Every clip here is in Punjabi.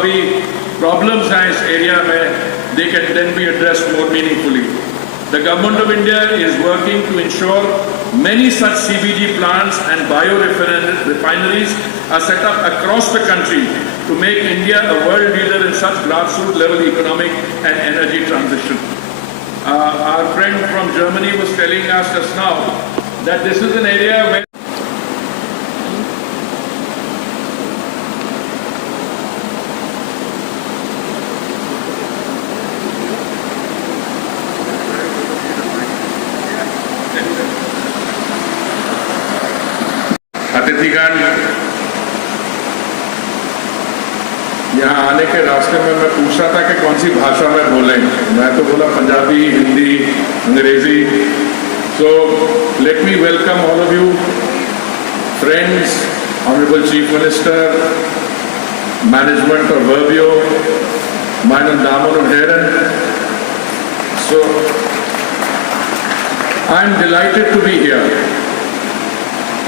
अभी प्रॉब्लम्स हैं इस एरिया में, they can then be addressed more meaningfully. The Government of India is working to ensure many such CBG plants and biorefineries are set up across the country to make India a world leader in such grassroots level economic and energy transition. Our friend from Germany was telling us just now that this is an area where अतिथिगण, यहाँ आने के रास्ते में मैं पूछ रहा था कि कौन सी भाषा में बोलें। मैं तो बोला पंजाबी, हिंदी, अंग्रेजी। So let me welcome all of you, friends, Honorable Chief Minister, Management of Verbio, meine Damen und Herren. So I am delighted to be here.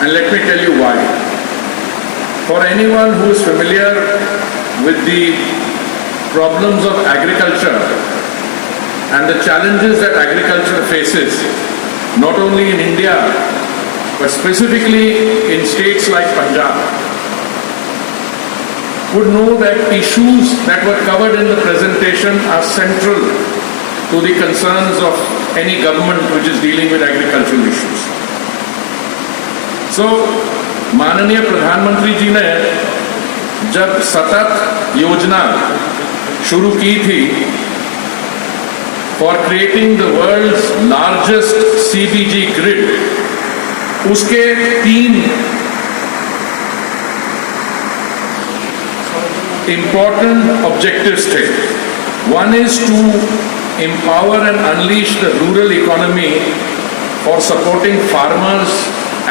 And let me tell you why. For anyone who is familiar with the problems of agriculture and the challenges that agriculture faces, not only in India, but specifically in states like Punjab, would know that issues that were covered in the presentation are central to the concerns of any government which is dealing with agricultural issues. So, माननीय प्रधानमंत्री जी ने जब सतत योजना शुरू की थी for creating the world's largest CBG grid, उसके 3 important objectives थे. One is to empower and unleash the rural economy for supporting farmers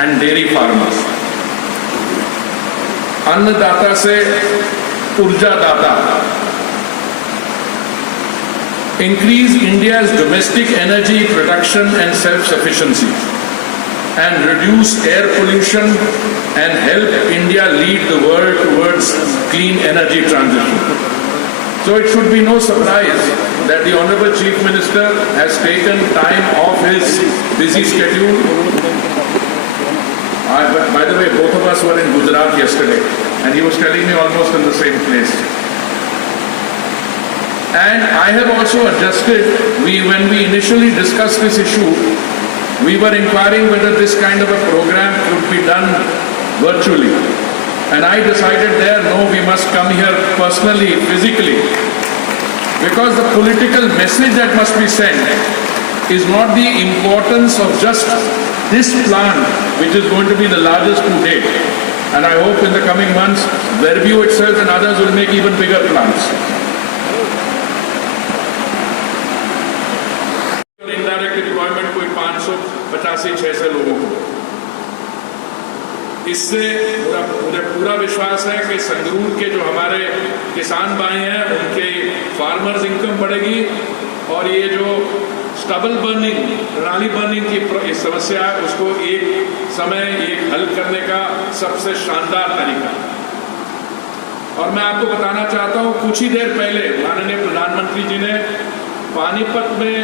and dairy farmers. अन्नदाता से ऊर्जादाता. Increase India's domestic energy production and self-sufficiency and reduce air pollution and help India lead the world towards clean energy transition. So it should be no surprise that the Honorable Chief Minister has taken time off his busy schedule. By the way, both of us were in Gujarat yesterday, and he was telling me almost in the same place. And I have also adjusted. When we initially discussed this issue, we were inquiring whether this kind of a program could be done virtually. And I decided no, we must come here personally, physically. Because the political message that must be sent is not the importance of just this plant, which is going to be the largest to date. And I hope in the coming months, Verbio itself and others will make even bigger plants. Indirect employment कोई 585-600 लोगों को. इससे मुझे पूरा विश्वास है कि संगरूर के जो हमारे किसान भाई हैं, उनके फार्मर्स इनकम बढ़ेगी और ये जो स्टबल बर्निंग, पराली बर्निंग की समस्या है, उसको एक समय हल करने का सबसे शानदार तरीका। और मैं आपको बताना चाहता हूं, कुछ ही देर पहले माननीय प्रधानमंत्री जी ने पानीपत में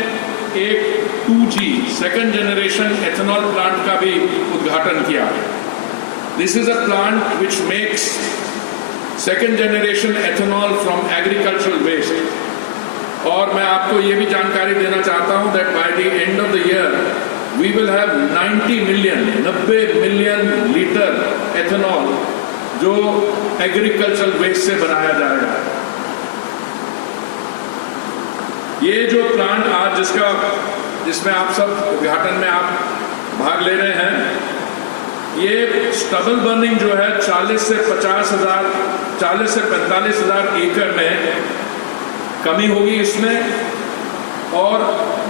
एक 2G second generation ethanol plant का भी उद्घाटन किया। This is a plant which makes second generation ethanol from agricultural waste. और मैं आपको ये भी जानकारी देना चाहता हूं that by the end of the year we will have 90 million litre ethanol जो एग्रीकल्चरल वेस्ट से बनाया जाएगा। ये जो प्लांट आज जिसमें आप सब उद्घाटन में आप भाग ले रहे हैं, ये स्टबल बर्निंग जो है 40 से 45 हजार एकड़ में कमी होगी इसमें, और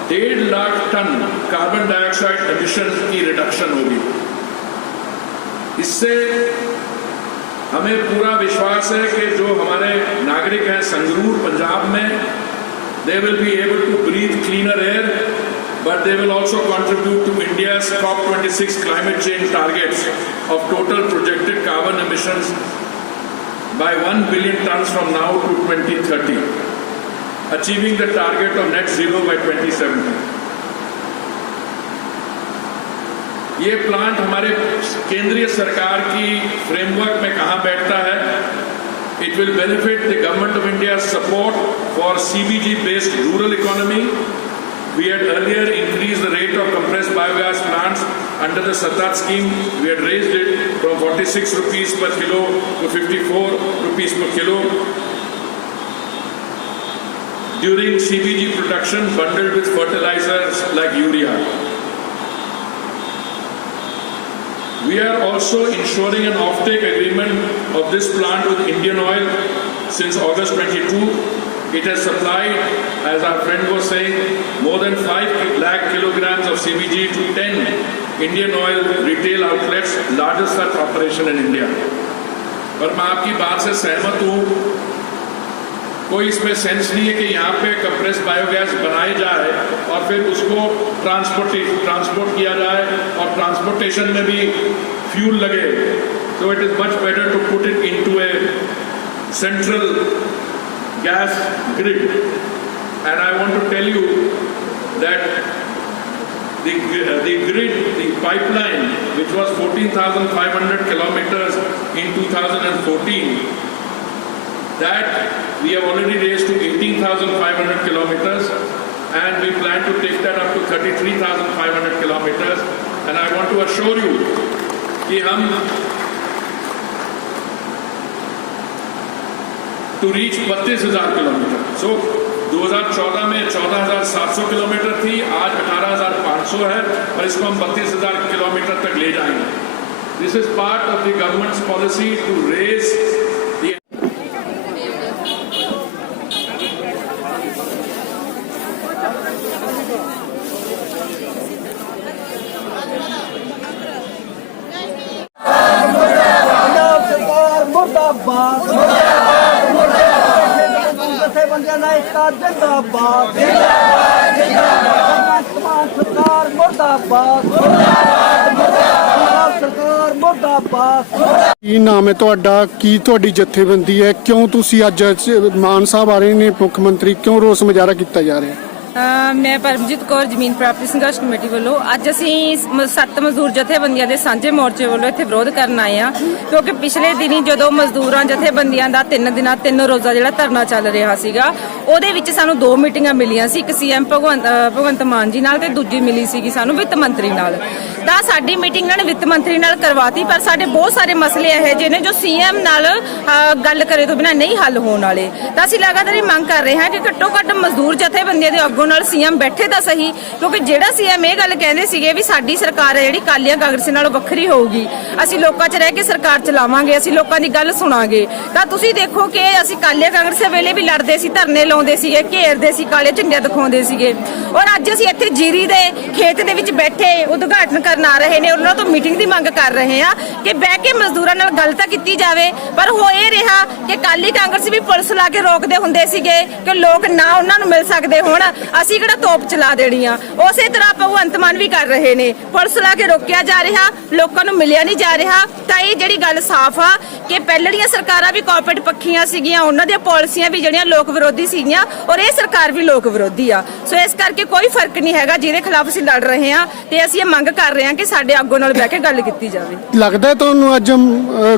1.5 lakh tonne carbon dioxide emission की रिडक्शन होगी। इससे हमें पूरा विश्वास है कि जो हमारे नागरिक हैं संगरूर पंजाब में, they will be able to breathe cleaner air, but they will also contribute to India's COP26 climate change targets of total projected carbon emissions by 1 billion tons from now to 2030, achieving the target of net zero by 2070. ये प्लांट हमारे केंद्रीय सरकार की फ्रेमवर्क में कहाँ बैठता है? It will benefit the Government of India's support for CBG-based rural economy. We had earlier increased the rate of compressed biogas plants under the Satat scheme. We had raised it from 46 rupees per kilo to 54 rupees per kilo. During CBG production bundled with fertilizers like urea. We are also ensuring an offtake agreement of this plant with Indian Oil since August 22. It has supplied, as our friend was saying, more than 5 lakh kilograms of CBG to 10 Indian Oil retail outlets, largest such operation in India. पर मैं आपकी बात से सहमत हूँ, कोई इसमें सेंस नहीं है कि यहाँ पे कंप्रेस्ड बायोगैस बनाई जाए और फिर उसको ट्रांसपोर्ट किया जाए और ट्रांसपोर्टेशन में भी फ्यूल लगे. So it is much better to put it into a central gas grid. And I want to tell you that the grid, the pipeline, which was 14,500 kilometers in 2014, that we have already raised to 18,500 kilometers, and we plan to take that up to 33,500 kilometers. And I want to assure you कि हम to reach 32,000 किलोमीटर. So 2014 में 14,700 किलोमीटर थी, आज 18,500 है और इसको हम 32,000 किलोमीटर तक ले जाएंगे. This is part of the government's policy to raise the ਜਥੇਬੰਦੀਆਂ ਦਾ ਏਕਤਾ ਜਿੰਦਾਬਾਦ ਜਿੰਦਾਬਾਦ ਜਿੰਦਾਬਾਦ ਸਰਕਾਰ ਮੁਰਦਾਬਾਦ ਮੁਰਦਾਬਾਦ ਸਰਕਾਰ ਮੁਰਦਾਬਾਦ. ਕੀ ਨਾਮ ਹੈ ਤੁਹਾਡਾ? ਕੀ ਤੁਹਾਡੀ ਜਥੇਬੰਦੀ ਹੈ? ਕਿਉਂ ਤੁਸੀਂ ਅੱਜ ਮਾਨ ਸਾਹਿਬ ਆ ਰਹੇ ਨੇ ਮੁੱਖ ਮੰਤਰੀ, ਕਿਉਂ ਰੋਸ ਮੁਜ਼ਾਹਰਾ ਕੀਤਾ ਜਾ ਰਿਹਾ ਹੈ? ਮੈਂ ਪਰਮਜੀਤ ਕੌਰ ਜ਼ਮੀਨ ਪ੍ਰਾਪਤੀ ਸੰਘਰਸ਼ ਕਮੇਟੀ ਵੱਲੋਂ ਅੱਜ ਅਸੀਂ 7 ਮਜ਼ਦੂਰ ਜਥੇਬੰਦੀਆਂ ਦੇ ਸਾਂਝੇ ਮੋਰਚੇ ਵੱਲੋਂ ਇੱਥੇ ਵਿਰੋਧ ਕਰਨ ਆਏ ਹਾਂ, ਕਿਉਂਕਿ ਪਿਛਲੇ ਦਿਨੀ ਜਦੋਂ ਮਜ਼ਦੂਰਾਂ ਜਥੇਬੰਦੀਆਂ ਦਾ 3 ਦਿਨਾਂ 3 ਰੋਜ਼ਾ ਜਿਹੜਾ ਧਰਨਾ ਚੱਲ ਰਿਹਾ ਸੀਗਾ, ਉਹਦੇ ਵਿੱਚ ਸਾਨੂੰ 2 ਮੀਟਿੰਗਾਂ ਮਿਲੀਆਂ ਸੀ. ਇੱਕ ਸੀਐਮ ਭਗਵੰਤ ਮਾਨ ਜੀ ਨਾਲ ਤੇ ਦੂਜੀ ਮਿਲੀ ਸੀਗੀ ਸਾਨੂੰ ਵਿੱਤ ਮੰਤਰੀ ਨਾਲ. ਤਾਂ ਸਾਡੀ ਮੀਟਿੰਗ ਇਹਨਾਂ ਨੇ ਵਿੱਤ ਮੰਤਰੀ ਨਾਲ ਕਰਵਾਤੀ, ਪਰ ਸਾਡੇ ਬਹੁਤ ਸਾਰੇ ਮਸਲੇ ਇਹੋ ਜਿਹੇ ਨੇ ਜੋ ਸੀਐਮ ਨਾਲ ਗੱਲ ਕਰੇ ਤੋਂ ਬਿਨਾਂ ਨਹੀਂ ਹੱਲ ਹੋਣ ਵਾਲੇ. ਤਾਂ ਅਸੀਂ ਲਗਾਤਾਰ ਇਹ ਮੰਗ ਕਰ ਰਹੇ ਹਾਂ ਕਿ ਘੱਟੋ ਘੱਟ ਮਜ਼ਦੂਰ ਜਥੇਬੰਦੀਆਂ ਦੇ ਅੱਗੋਂ ਨਾਲ ਸੀਐਮ ਬੈਠੇ ਤਾਂ ਸਹੀ, ਕਿਉਂਕਿ ਜਿਹੜਾ ਸੀਐਮ ਇਹ ਗੱਲ ਕਹਿੰਦੇ ਸੀਗੇ ਵੀ ਸਾਡੀ ਸਰਕਾਰ ਹੈ ਜਿਹੜੀ ਕਾਲੀਆਂ ਕਾਂਗਰਸੀ ਨਾਲੋਂ ਵੱਖਰੀ ਹੋਊਗੀ, ਅਸੀਂ ਲੋਕਾਂ 'ਚ ਰਹਿ ਕੇ ਸਰਕਾਰ ਚਲਾਵਾਂਗੇ, ਅਸੀਂ ਲੋਕਾਂ ਦੀ ਗੱਲ ਸੁਣਾਂਗੇ. ਤਾਂ ਤੁਸੀਂ ਦੇਖੋ ਕਿ ਅਸੀਂ ਕਾਲੀਆਂ ਕਾਂਗਰਸ ਵੇਲੇ ਵੀ ਲੜਦੇ ਸੀ, ਧਰਨੇ ਲਾਉਂਦੇ ਸੀਗੇ, ਘੇਰਦੇ ਸੀ, ਕਾਲੇ ਝੰਡੇ ਦਿਖਾਉਂਦੇ ਸੀਗੇ, ਔਰ ਅੱਜ ਅਸੀਂ ਇੱਥੇ ਜੀਰੀ ਦੇ ਖੇਤ ਦੇ ਵਿੱਚ ਬੈਠੇ ਉਦਘਾਟਨ ਕਰਨ ਆ ਰਹੇ ਨੇ, ਉਹਨਾਂ ਤੋਂ ਮੀਟਿੰਗ ਦੀ ਮੰਗ ਕਰ ਰਹੇ ਆ ਕਿ ਬਹਿ ਕੇ ਮਜ਼ਦੂਰਾਂ ਨਾਲ ਗੱਲ ਤਾਂ ਕੀਤੀ ਜਾਵੇ. ਪਰ ਹੋ ਇਹ ਰਿਹਾ ਕਿ ਕਾਲੀ ਕਾਂਗਰਸ ਵੀ ਪੁਲਿਸ ਲਾ ਕੇ ਰੋਕਦੇ ਹੁੰਦੇ ਸੀਗੇ ਕਿ ਲੋਕ ਨਾ ਉਹਨਾਂ ਨੂੰ ਮਿਲ ਸਕਦੇ ਹੋਣ, ਅਸੀਂ ਕਿਹੜਾ ਤੋਪ ਚਲਾ ਦੇਣੀ ਆ. ਉਸੇ ਤਰ੍ਹਾਂ ਭਗਵੰਤ ਮਾਨ ਵੀ ਕਰ ਰਹੇ ਨੇ, ਪੁਲਿਸ ਲਾ ਕੇ ਰੋਕਿਆ ਜਾ ਰਿਹਾ, ਲੋਕਾਂ ਨੂੰ ਮਿਲਿਆ ਨਹੀਂ ਜਾ ਰਿਹਾ. ਤਾਂ ਇਹ ਜਿਹੜੀ ਗੱਲ ਸਾਫ਼ ਆ ਕਿ ਪਹਿਲੜੀਆਂ ਸਰਕਾਰਾਂ ਵੀ ਕਾਰਪੋਰੇਟ ਪੱਖੀਆਂ ਸੀਗੀਆਂ, ਉਹਨਾਂ ਦੀਆਂ ਪਾਲਿਸੀਆਂ ਵੀ ਜਿਹੜੀਆਂ ਲੋਕ ਵਿਰੋਧੀ ਸੀਗੀਆਂ, ਔਰ ਇਹ ਸਰਕਾਰ ਵੀ ਲੋਕ ਵਿਰੋਧੀ ਆ. ਸੋ ਇਸ ਕਰਕੇ ਕੋਈ ਫਰਕ ਨਹੀਂ ਹੈਗਾ ਜਿਹਦੇ ਖਿਲਾਫ ਅਸੀਂ ਲੜ ਰਹੇ ਹਾਂ, ਤੇ ਅਸੀਂ ਇਹ ਮੰਗ ਕਰ ਰਹੇ ਹਾਂ ਕਿ ਸਾਡੇ ਆਗੂ ਨਾਲ ਬਹਿ ਕੇ ਗੱਲ ਕੀਤੀ ਜਾਵੇ. ਲੱਗਦਾ ਤੁਹਾਨੂੰ ਅੱਜ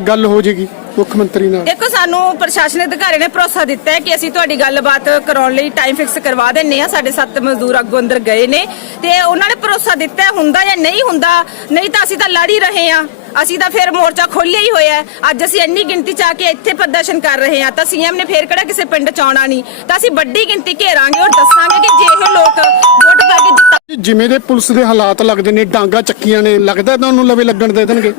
ਗੱਲ ਹੋ ਜਾਏਗੀ ਮੁੱਖ ਮੰਤਰੀ ਨਾਲ? ਦੇਖੋ, ਸਾਨੂੰ ਪ੍ਰਸ਼ਾਸਨਿਕ ਅਧਿਕਾਰੀ ਨੇ ਭਰੋਸਾ ਦਿੱਤਾ ਹੈ ਕਿ ਅਸੀਂ ਤੁਹਾਡੀ ਗੱਲਬਾਤ ਕਰਾਉਣ ਲਈ ਟਾਈਮ ਫਿਕਸ ਕਰਵਾ ਦਿੰਨੇ ਆ. ਸਾਡੇ 7 ਮਜ਼ਦੂਰ ਅੱਗੋਂ ਅੰਦਰ ਗਏ ਨੇ ਤੇ ਉਹਨਾਂ ਨੇ ਭਰੋਸਾ ਦਿੱਤਾ, ਹੁੰਦਾ ਜਾਂ ਨਹੀਂ ਹੁੰਦਾ, ਨਹੀਂ ਤਾਂ ਅਸੀਂ ਤਾਂ ਲੜ ਹੀ ਰਹੇ ਆ. ਅਸੀਂ ਤਾਂ ਫਿਰ ਮੋਰਚਾ ਖੋਲਿਆ ਹੀ ਹੋਇਆ. ਅੱਜ ਅਸੀਂ ਇੰਨੀ ਗਿਣਤੀ ਚ ਆ ਕੇ ਇੱਥੇ ਪ੍ਰਦਰਸ਼ਨ ਕਰ ਰਹੇ ਹਾਂ, ਤਾਂ ਸੀਐਮ ਨੇ ਫੇਰ ਕਿਹੜਾ ਕਿਸੇ ਪਿੰਡ ਚ ਆਉਣਾ ਨਹੀਂ, ਤਾਂ ਅਸੀਂ ਵੱਡੀ ਗਿਣਤੀ ਘੇਰਾਂਗੇ ਔਰ ਦੱਸਾਂਗੇ ਕਿ ਜੇ ਇਹ ਲੋਕ ਵੋਟ ਪਾ ਕੇ ਜਿੱਤਾ. ਜਿਵੇਂ ਦੇ ਪੁਲਿਸ ਦੇ ਹਾਲਾਤ ਲੱਗਦੇ ਨੇ, ਡਾਂਗਾ ਚੱਕੀਆਂ ਨੇ, ਲੱਗਦਾ ਤੁਹਾਨੂੰ ਲਵੇ ਲੱਗਣ ਦੇ ਦੇਣਗੇ?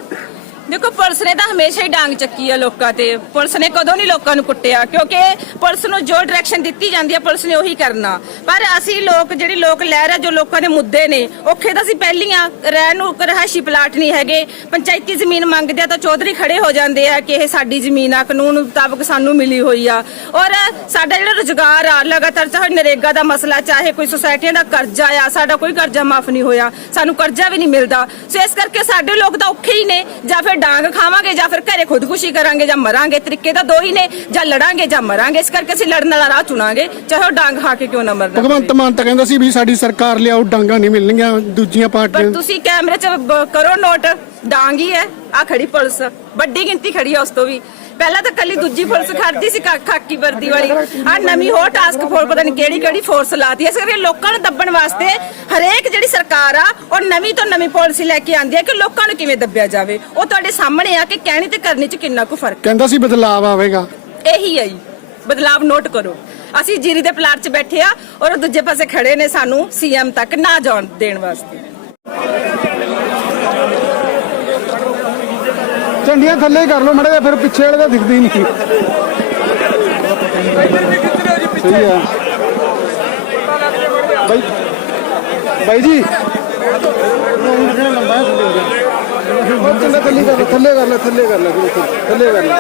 ਦੇਖੋ, ਪੁਲਿਸ ਨੇ ਤਾਂ ਹਮੇਸ਼ਾ ਹੀ ਡਾਂਗ ਚੱਕੀ ਆ ਲੋਕਾਂ ਤੇ. ਪੁਲਿਸ ਨੇ ਕਦੋਂ ਨਹੀਂ ਲੋਕਾਂ ਨੂੰ ਕੁੱਟਿਆ, ਕਿਉਂਕਿ ਪੁਲਿਸ ਨੂੰ ਜੋ ਡਾਇਰੈਕਸ਼ਨ ਦਿੱਤੀ ਜਾਂਦੀ ਆ ਪੁਲਿਸ ਨੇ ਉਹੀ ਕਰਨਾ. ਪਰ ਅਸੀਂ ਲੋਕ ਜਿਹੜੀ ਲੋਕ ਲਹਿਰ ਆ, ਜੋ ਲੋਕਾਂ ਦੇ ਮੁੱਦੇ ਨੇ, ਔਖੇ ਤਾਂ ਅਸੀਂ ਪਹਿਲੀਆਂ ਰਹਿਣ ਨੂੰ ਰਿਹਾਇਸ਼ੀ ਪਲਾਟ ਨਹੀਂ ਹੈਗੇ, ਪੰਚਾਇਤੀ ਜ਼ਮੀਨ ਮੰਗਦੇ ਆ ਤਾਂ ਚੌਧਰੀ ਖੜੇ ਹੋ ਜਾਂਦੇ ਆ ਕਿ ਇਹ ਸਾਡੀ ਜ਼ਮੀਨ ਆ, ਕਾਨੂੰਨ ਮੁਤਾਬਕ ਸਾਨੂੰ ਮਿਲੀ ਹੋਈ ਆ. ਔਰ ਸਾਡਾ ਜਿਹੜਾ ਰੁਜ਼ਗਾਰ ਆ ਲਗਾਤਾਰ, ਚਾਹੇ ਨਰੇਗਾ ਦਾ ਮਸਲਾ, ਚਾਹੇ ਕੋਈ ਸੁਸਾਇਟੀਆਂ ਦਾ ਕਰਜ਼ਾ ਆ, ਸਾਡਾ ਕੋਈ ਕਰਜ਼ਾ ਮਾਫ ਨਹੀਂ ਹੋਇਆ, ਸਾਨੂੰ ਕਰਜ਼ਾ ਵੀ ਨਹੀਂ ਮਿਲਦਾ. ਸੋ ਇਸ ਕਰਕੇ ਸਾਡੇ ਲੋਕ ਤਾਂ ਔਖੇ ਹੀ ਨੇ, ਜਾਂ ਫਿਰ ਡਾਂਗ ਖਾਵਾਂਗੇ ਜਾਂ ਫਿਰ ਘਰੇ ਖੁਦਕੁਸ਼ੀ ਕਰਾਂਗੇ ਜਾਂ ਮਰਾਂਗੇ। ਤਰੀਕੇ ਤਾਂ ਦੋ ਹੀ ਨੇ, ਜਾਂ ਲੜਾਂਗੇ ਜਾਂ ਮਰਾਂਗੇ। ਇਸ ਕਰਕੇ ਅਸੀਂ ਲੜਨ ਵਾਲਾ ਰਾਹ ਚੁਣਾਂਗੇ, ਚਾਹੇ ਉਹ ਡਾਂਗ ਖਾ ਕੇ ਕਿਉਂ ਨਾ ਮਰਨਾ। ਭਗਵੰਤ ਮਾਨ ਤਾਂ ਕਹਿੰਦਾ ਸੀ ਵੀ ਸਾਡੀ ਸਰਕਾਰ ਲਿਆਓ, ਡਾਂਗਾ ਨਹੀਂ ਮਿਲਣਗੀਆਂ ਦੂਜੀਆਂ ਪਰ ਪਾਰਟੀਆਂ। ਤੁਸੀਂ ਕੈਮਰੇ 'ਚ ਕਰੋ ਨੋਟ, ਡਾਂਗ ਹੀ ਹੈ। ਆ ਖੜੀ ਪੁਲਿਸ, ਵੱਡੀ ਗਿਣਤੀ ਖੜੀ ਆ। ਉਸ ਤੋਂ ਵੀ ਪਹਿਲਾਂ ਤਾਂ ਕੱਲੀ ਦੂਜੀ ਪੁਲਿਸ ਖੜਦੀ ਸੀ, ਖਾਕੀ ਵਰਦੀ ਵਾਲੀ। ਆ ਨਵੀਂ ਹੋਰ ਟਾਸਕ ਫੋਰਸ, ਪਤਾ ਨਹੀਂ ਕਿਹੜੀ ਫੋਰਸ ਲਾਤੀ। ਇਸ ਕਰਕੇ ਲੋਕਾਂ ਨੂੰ ਦੱਬਣ ਵਾਸਤੇ ਹਰੇਕ ਜਿਹੜੀ ਸਰਕਾਰ ਆ ਉਹ ਨਵੀਂ ਤੋਂ ਨਵੀਂ ਪਾਲਿਸੀ ਲੈ ਕੇ ਆਉਂਦੀ ਹੈ ਕਿ ਲੋਕਾਂ ਨੂੰ ਕਿਵੇਂ ਦੱਬਿਆ ਜਾਵੇ। ਉਹ ਤੁਹਾਡੇ ਸਾਹਮਣੇ ਆ ਕਿ ਕਹਿਣੀ ਤੇ ਕਰਨੀ 'ਚ ਕਿੰਨਾ ਕੁ ਫਰਕ। ਕਹਿੰਦਾ ਸੀ ਬਦਲਾਵ ਆਵੇਗਾ। ਇਹੀ ਹੈ ਜੀ ਬਦਲਾਵ। ਨੋਟ ਕਰੋ, ਅਸੀਂ ਜੀਰੀ ਦੇ ਪਲਾਟ 'ਚ ਬੈਠੇ ਆ ਔਰ ਦੂਜੇ ਪਾਸੇ ਖੜੇ ਨੇ ਸਾਨੂੰ ਸੀਐਮ ਤੱਕ ਨਾ ਜਾਣ ਦੇਣ ਵਾਸਤੇ। ਝੰਡੀਆਂ ਥੱਲੇ ਕਰ ਲਓ ਮੜੇ, ਫਿਰ ਪਿੱਛੇ ਵਾਲੇ ਤਾਂ ਦਿਖਦੇ ਹੀ ਨਹੀਂ। ਸਹੀ ਆ ਬਾਈ ਜੀ, ਲੰਬਾ ਥੱਲੇ ਕਰ ਲੈ, ਥੱਲੇ ਕਰ ਲੈ, ਥੱਲੇ ਕਰ ਲੈ।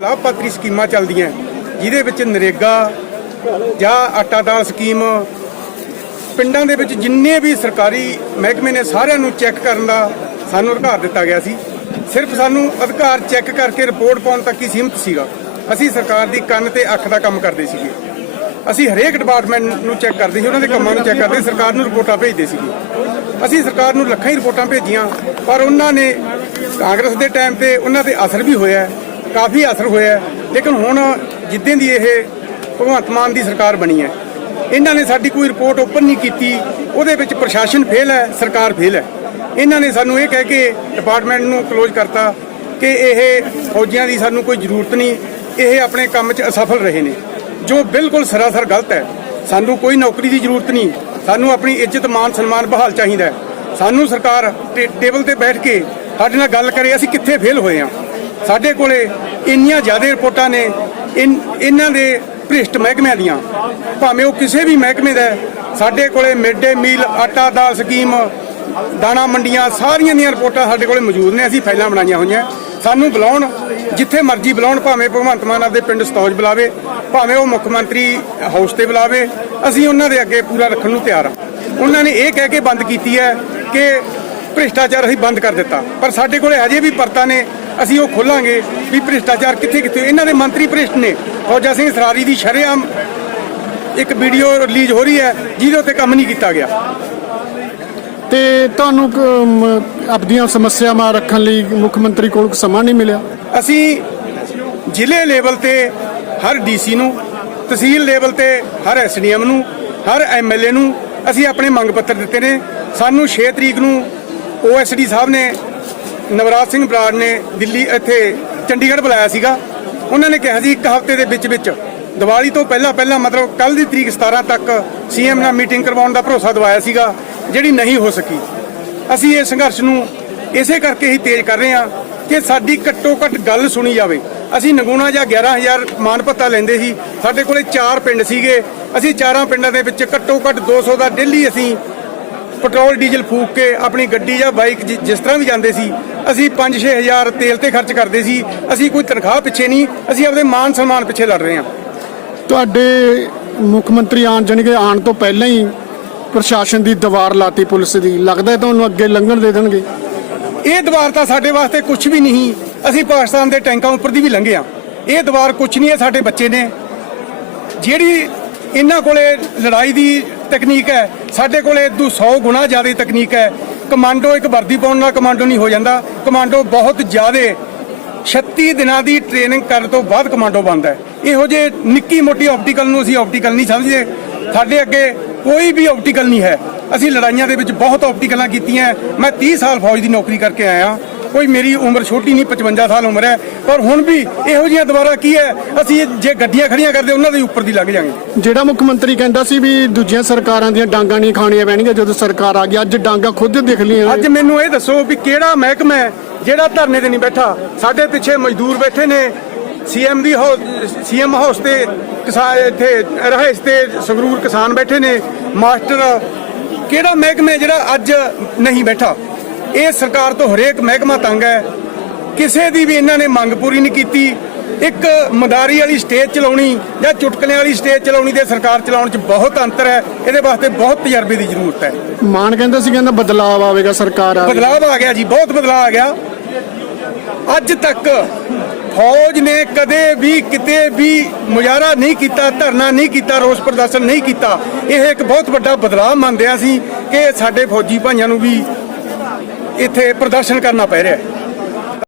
ਲਾਭਪਾਤਰੀ ਸਕੀਮਾਂ ਚੱਲਦੀਆਂ ਜਿਹਦੇ ਵਿੱਚ ਨਰੇਗਾ ਜਾਂ ਆਟਾ ਦਾਲ ਸਕੀਮ, ਪਿੰਡਾਂ ਦੇ ਵਿੱਚ ਜਿੰਨੇ ਵੀ ਸਰਕਾਰੀ ਮਹਿਕਮੇ ਨੇ ਸਾਰਿਆਂ ਨੂੰ ਚੈੱਕ ਕਰਨ ਦਾ ਸਾਨੂੰ ਅਧਿਕਾਰ ਦਿੱਤਾ ਗਿਆ ਸੀ। ਸਿਰਫ ਸਾਨੂੰ ਅਧਿਕਾਰ ਚੈੱਕ ਕਰਕੇ ਰਿਪੋਰਟ ਪਾਉਣ ਤੱਕ ਹੀ ਸੀਮਿਤ ਸੀਗਾ। ਅਸੀਂ ਸਰਕਾਰ ਦੀ ਕੰਨ ਤੇ ਅੱਖ ਦਾ ਕੰਮ ਕਰਦੇ ਸੀਗੇ। ਅਸੀਂ ਹਰੇਕ ਡਿਪਾਰਟਮੈਂਟ ਨੂੰ ਚੈੱਕ ਕਰਦੇ ਸੀ, ਉਹਨਾਂ ਦੇ ਕੰਮਾਂ ਨੂੰ ਚੈੱਕ ਕਰਦੇ, ਸਰਕਾਰ ਨੂੰ ਰਿਪੋਰਟਾਂ ਭੇਜਦੇ ਸੀਗੇ। ਅਸੀਂ ਸਰਕਾਰ ਨੂੰ ਲੱਖਾਂ ਹੀ ਰਿਪੋਰਟਾਂ ਭੇਜੀਆਂ, ਪਰ ਉਹਨਾਂ ਨੇ ਕਾਂਗਰਸ ਦੇ ਟਾਈਮ ਤੇ ਉਹਨਾਂ ਤੇ ਅਸਰ ਵੀ ਹੋਇਆ, ਕਾਫੀ ਅਸਰ ਹੋਇਆ। ਲੇਕਿਨ ਹੁਣ ਜਿੱਦਾਂ ਦੀ ਇਹ ਭਗਵੰਤ ਮਾਨ ਦੀ ਸਰਕਾਰ ਬਣੀ ਹੈ, ਇਹਨਾਂ ਨੇ ਸਾਡੀ ਕੋਈ ਰਿਪੋਰਟ ਓਪਨ ਨਹੀਂ ਕੀਤੀ। ਉਹਦੇ ਵਿੱਚ ਪ੍ਰਸ਼ਾਸਨ ਫੇਲ ਹੈ, ਸਰਕਾਰ ਫੇਲ ਹੈ। ਇਹਨਾਂ ਨੇ ਸਾਨੂੰ ਇਹ ਕਹਿ ਕੇ ਡਿਪਾਰਟਮੈਂਟ ਨੂੰ ਕਲੋਜ਼ ਕਰਤਾ ਕਿ ਇਹ ਫੌਜੀਆਂ ਦੀ ਸਾਨੂੰ ਕੋਈ ਜ਼ਰੂਰਤ ਨਹੀਂ, ਇਹ ਆਪਣੇ ਕੰਮ 'ਚ ਅਸਫਲ ਰਹੇ ਨੇ, ਜੋ ਬਿਲਕੁਲ ਸਰਾਸਰ ਗਲਤ ਹੈ। ਸਾਨੂੰ ਕੋਈ ਨੌਕਰੀ ਦੀ ਜ਼ਰੂਰਤ ਨਹੀਂ, ਸਾਨੂੰ ਆਪਣੀ ਇੱਜ਼ਤ ਮਾਨ ਸਨਮਾਨ ਬਹਾਲ ਚਾਹੀਦਾ ਹੈ। ਸਾਨੂੰ ਸਰਕਾਰ ਟੇਬਲ ਤੇ ਬੈਠ ਕੇ ਸਾਡੇ ਨਾਲ ਗੱਲ ਕਰੇ, ਅਸੀਂ ਕਿੱਥੇ ਫੇਲ ਹੋਏ ਹਾਂ। ਸਾਡੇ ਕੋਲੇ ਇੰਨੀਆਂ ਜ਼ਿਆਦਾ ਰਿਪੋਰਟਾਂ ਨੇ ਇਹਨਾਂ ਦੇ ਭ੍ਰਿਸ਼ਟ ਮਹਿਕਮਿਆਂ ਦੀਆਂ, ਭਾਵੇਂ ਉਹ ਕਿਸੇ ਵੀ ਮਹਿਕਮੇ ਦਾ। ਸਾਡੇ ਕੋਲੇ ਮਿਡ ਡੇ ਮੀਲ, ਆਟਾ ਦਾਲ ਸਕੀਮ, ਦਾਣਾ ਮੰਡੀਆਂ, ਸਾਰੀਆਂ ਦੀਆਂ ਰਿਪੋਰਟਾਂ ਸਾਡੇ ਕੋਲੇ ਮੌਜੂਦ ਨੇ। ਅਸੀਂ ਫਾਈਲਾਂ ਬਣਾਈਆਂ ਹੋਈਆਂ। ਸਾਨੂੰ ਬੁਲਾਉਣ, ਜਿੱਥੇ ਮਰਜ਼ੀ ਬੁਲਾਉਣ, ਭਾਵੇਂ ਭਗਵੰਤ ਮਾਨ ਆਪਦੇ ਪਿੰਡ ਸਤੌਜ ਬੁਲਾਵੇ, ਭਾਵੇਂ ਉਹ ਮੁੱਖ ਮੰਤਰੀ ਹਾਊਸ ਤੇ ਬੁਲਾਵੇ, ਅਸੀਂ ਉਹਨਾਂ ਦੇ ਅੱਗੇ ਪੂਰਾ ਰੱਖਣ ਨੂੰ ਤਿਆਰ ਹਾਂ। ਉਹਨਾਂ ਨੇ ਇਹ ਕਹਿ ਕੇ ਬੰਦ ਕੀਤੀ ਹੈ ਕਿ ਭ੍ਰਿਸ਼ਟਾਚਾਰ ਅਸੀਂ ਬੰਦ ਕਰ ਦਿੱਤਾ, ਪਰ ਸਾਡੇ ਕੋਲੇ ਹਜੇ ਵੀ ਪਰਤਾਂ ਨੇ। ਅਸੀਂ ਉਹ ਖੋਲਾਂਗੇ ਵੀ ਭ੍ਰਿਸ਼ਟਾਚਾਰ ਕਿੱਥੇ ਕਿੱਥੇ। ਇਹਨਾਂ ਦੇ ਮੰਤਰੀ ਭ੍ਰਿਸ਼ਟ ਨੇ। ਫੌਜਾ ਸਿੰਘ ਸਰਾਰੀ ਦੀ ਸ਼ਰੇਆਮ ਇੱਕ ਵੀਡੀਓ ਰਿਲੀਜ਼ ਹੋ ਰਹੀ ਹੈ ਜਿਹਦੇ ਉੱਤੇ ਕੰਮ ਨਹੀਂ ਕੀਤਾ ਗਿਆ। ਤੇ ਤੁਹਾਨੂੰ ਆਪਣੀਆਂ ਸਮੱਸਿਆਵਾਂ ਰੱਖਣ ਲਈ ਮੁੱਖ ਮੰਤਰੀ ਕੋਲ ਸਮਾਂ ਨਹੀਂ ਮਿਲਿਆ? ਅਸੀਂ ਜ਼ਿਲ੍ਹੇ ਲੈਵਲ ਤੇ ਹਰ ਡੀਸੀ ਨੂੰ, ਤਹਿਸੀਲ ਲੈਵਲ ਤੇ ਹਰ ਐਸਡੀਐਮ ਨੂੰ, ਹਰ ਐਮਐਲਏ ਨੂੰ ਅਸੀਂ ਆਪਣੇ ਮੰਗ ਪੱਤਰ ਦਿੱਤੇ ਨੇ। ਸਾਨੂੰ 6 ਤਰੀਕ ਨੂੰ ਓਐਸਡੀ ਸਾਹਿਬ ਨੇ, ਨਵਰਾਜ ਸਿੰਘ ਬਰਾੜ ਨੇ ਦਿੱਲੀ ਇੱਥੇ ਚੰਡੀਗੜ੍ਹ ਬੁਲਾਇਆ ਸੀਗਾ। ਉਹਨਾਂ ਨੇ ਕਿਹਾ ਸੀ 1 ਹਫ਼ਤੇ ਦੇ ਵਿੱਚ ਦੀਵਾਲੀ ਤੋਂ ਪਹਿਲਾਂ ਮਤਲਬ ਕੱਲ ਦੀ ਤਰੀਕ 17 ਤੱਕ ਸੀਐਮ ਨਾਲ ਮੀਟਿੰਗ ਕਰਵਾਉਣ ਦਾ ਭਰੋਸਾ ਦਿਵਾਇਆ ਸੀਗਾ, ਜਿਹੜੀ ਨਹੀਂ ਹੋ ਸਕੀ। ਅਸੀਂ ਇਹ ਸੰਘਰਸ਼ ਨੂੰ ਇਸੇ ਕਰਕੇ ਹੀ ਤੇਜ਼ ਕਰ ਰਹੇ ਹਾਂ ਕਿ ਸਾਡੀ ਘੱਟੋ ਘੱਟ ਗੱਲ ਸੁਣੀ ਜਾਵੇ। ਅਸੀਂ ਨਗੂਣਾ ਜਾਂ 11,000 ਮਾਨ ਭੱਤਾ ਲੈਂਦੇ ਸੀ। ਸਾਡੇ ਕੋਲੇ 4 ਪਿੰਡ ਸੀਗੇ। ਅਸੀਂ 4 ਪਿੰਡਾਂ ਦੇ ਵਿੱਚ ਘੱਟੋ ਘੱਟ 200 ਦਾ ਡੇਲੀ ਅਸੀਂ ਪੈਟਰੋਲ ਡੀਜ਼ਲ ਫੂਕ ਕੇ ਆਪਣੀ ਗੱਡੀ ਜਾਂ ਬਾਈਕ ਜਿਸ ਤਰ੍ਹਾਂ ਵੀ ਜਾਂਦੇ ਸੀ, ਅਸੀਂ 5-6 ਹਜ਼ਾਰ ਤੇਲ ਤੇ ਖਰਚ ਕਰਦੇ ਸੀ। ਅਸੀਂ ਕੋਈ ਤਨਖਾਹ ਪਿੱਛੇ ਨਹੀਂ, ਅਸੀਂ ਆਪਦੇ ਮਾਨ ਸਨਮਾਨ ਪਿੱਛੇ ਲੜ ਰਹੇ ਹਾਂ। ਤੁਹਾਡੇ ਮੁੱਖ ਮੰਤਰੀ ਆਉਣ ਤੋਂ ਪਹਿਲਾਂ ਹੀ ਪ੍ਰਸ਼ਾਸਨ ਦੀ ਦੀਵਾਰ ਲਾਤੀ ਪੁਲਿਸ ਦੀ, ਲੱਗਦਾ ਤੁਹਾਨੂੰ ਅੱਗੇ ਲੰਘਣ ਦੇ ਦੇਣਗੇ? ਇਹ ਦੀਵਾਰ ਤਾਂ ਸਾਡੇ ਵਾਸਤੇ ਕੁਝ ਵੀ ਨਹੀਂ। ਅਸੀਂ ਪਾਕਿਸਤਾਨ ਦੇ ਟੈਂਕਾਂ ਉੱਪਰ ਦੀ ਵੀ ਲੰਘੇ ਹਾਂ। ਇਹ ਦੀਵਾਰ ਕੁਝ ਨਹੀਂ ਹੈ। ਸਾਡੇ ਬੱਚੇ ਨੇ, ਜਿਹੜੀ ਇਹਨਾਂ ਕੋਲੇ ਲੜਾਈ ਦੀ ਤਕਨੀਕ ਹੈ, ਸਾਡੇ ਕੋਲੇ 100 ਗੁਣਾ ਜ਼ਿਆਦਾ ਤਕਨੀਕ ਹੈ। ਕਮਾਂਡੋ ਇੱਕ ਵਰਦੀ ਪਾਉਣ ਨਾਲ ਕਮਾਂਡੋ ਨਹੀਂ ਹੋ ਜਾਂਦਾ। ਕਮਾਂਡੋ ਬਹੁਤ ਜ਼ਿਆਦਾ 36 ਦਿਨਾਂ ਦੀ ਟ੍ਰੇਨਿੰਗ ਕਰਨ ਤੋਂ ਬਾਅਦ ਕਮਾਂਡੋ ਬਣਦਾ ਹੈ। ਇਹੋ ਜਿਹੇ ਨਿੱਕੀ ਮੋਟੀ ਆਪਟੀਕਲ ਨੂੰ ਅਸੀਂ ਆਪਟੀਕਲ ਨਹੀਂ ਸਮਝਦੇ। ਸਾਡੇ ਅੱਗੇ ਕੋਈ ਵੀ ਆਪਟੀਕਲ ਨਹੀਂ ਹੈ। ਅਸੀਂ ਲੜਾਈਆਂ ਦੇ ਵਿੱਚ ਬਹੁਤ ਆਪਟੀਕਲਾਂ ਕੀਤੀਆਂ। ਮੈਂ 30 ਸਾਲ ਫੌਜ ਦੀ ਨੌਕਰੀ ਕਰਕੇ ਆਇਆ। ਕੋਈ ਮੇਰੀ ਉਮਰ ਛੋਟੀ ਨਹੀਂ, 55 ਸਾਲ ਉਮਰ ਹੈ, ਪਰ ਹੁਣ ਵੀ ਇਹੋ ਜਿਹੀਆਂ ਦੁਬਾਰਾ ਕੀ ਹੈ, ਅਸੀਂ ਜੇ ਗੱਡੀਆਂ ਖੜੀਆਂ ਕਰਦੇ ਉਹਨਾਂ ਦੇ ਉੱਪਰ ਦੀ ਲੰਘ ਜਾਵਾਂਗੇ। ਜਿਹੜਾ ਮੁੱਖ ਮੰਤਰੀ ਕਹਿੰਦਾ ਸੀ ਵੀ ਦੂਜੀਆਂ ਸਰਕਾਰਾਂ ਦੀਆਂ ਡਾਂਗਾਂ ਨਹੀਂ ਖਾਣੀਆਂ ਪੈਣਗੀਆਂ ਜਦੋਂ ਸਰਕਾਰ ਆ ਗਈ, ਅੱਜ ਡਾਂਗਾਂ ਖੁਦ ਦਿਖ ਲਈਆਂ। ਅੱਜ ਮੈਨੂੰ ਇਹ ਦੱਸੋ ਵੀ ਕਿਹੜਾ ਮਹਿਕਮਾ ਹੈ ਜਿਹੜਾ ਧਰਨੇ ਤੇ ਨਹੀਂ ਬੈਠਾ? ਸਾਡੇ ਪਿੱਛੇ ਮਜ਼ਦੂਰ ਬੈਠੇ ਨੇ, ਸੀਐਮ ਹਾਊਸ ਤੇ ਕਿਸਾਨ, ਇੱਥੇ ਰਹਿائش ਤੇ ਸੰਗਰੂਰ ਕਿਸਾਨ ਬੈਠੇ ਨੇ, ਮਾਸਟਰ। ਕਿਹੜਾ ਮਹਿਕਮਾ ਜਿਹੜਾ ਅੱਜ ਨਹੀਂ ਬੈਠਾ? ਇਹ ਸਰਕਾਰ ਤੋਂ ਹਰੇਕ ਮਹਿਕਮਾ ਤੰਗ ਹੈ। ਕਿਸੇ ਦੀ ਵੀ ਇਹਨਾਂ ਨੇ ਮੰਗ ਪੂਰੀ ਨਹੀਂ ਕੀਤੀ। ਇੱਕ ਮਦਾਰੀ ਵਾਲੀ ਸਟੇਜ ਚਲਾਉਣੀ ਜਾਂ ਚੁਟਕਲਿਆਂ ਵਾਲੀ ਸਟੇਜ ਚਲਾਉਣੀ ਤੇ ਸਰਕਾਰ ਚਲਾਉਣ 'ਚ ਬਹੁਤ ਅੰਤਰ ਹੈ। ਇਹਦੇ ਵਾਸਤੇ ਬਹੁਤ ਤਜਰਬੇ ਦੀ ਜ਼ਰੂਰਤ ਹੈ। ਮਾਨ ਕਹਿੰਦਾ ਸੀ ਕਹਿੰਦਾ ਬਦਲਾਅ ਆਵੇਗਾ, ਸਰਕਾਰ ਆ ਬਦਲਾਅ ਆ ਗਿਆ ਜੀ, ਬਹੁਤ ਬਦਲਾਅ ਆ ਗਿਆ। ਅੱਜ ਤੱਕ ਫੌਜ ਨੇ ਕਦੇ ਵੀ ਕਿਤੇ ਵੀ ਮੁਜ਼ਾਹਰਾ ਨਹੀਂ ਕੀਤਾ, ਧਰਨਾ ਨਹੀਂ ਕੀਤਾ, ਰੋਸ ਪ੍ਰਦਰਸ਼ਨ ਨਹੀਂ ਕੀਤਾ। ਇਹ ਇੱਕ ਬਹੁਤ ਵੱਡਾ ਬਦਲਾਅ ਮੰਨਦੇ ਹਾਂ ਅਸੀਂ ਕਿ ਸਾਡੇ ਫੌਜੀ ਭਾਈਆਂ ਨੂੰ ਵੀ ਇੱਥੇ ਪ੍ਰਦਰਸ਼ਨ ਕਰਨਾ ਪੈ ਰਿਹਾ ਹੈ।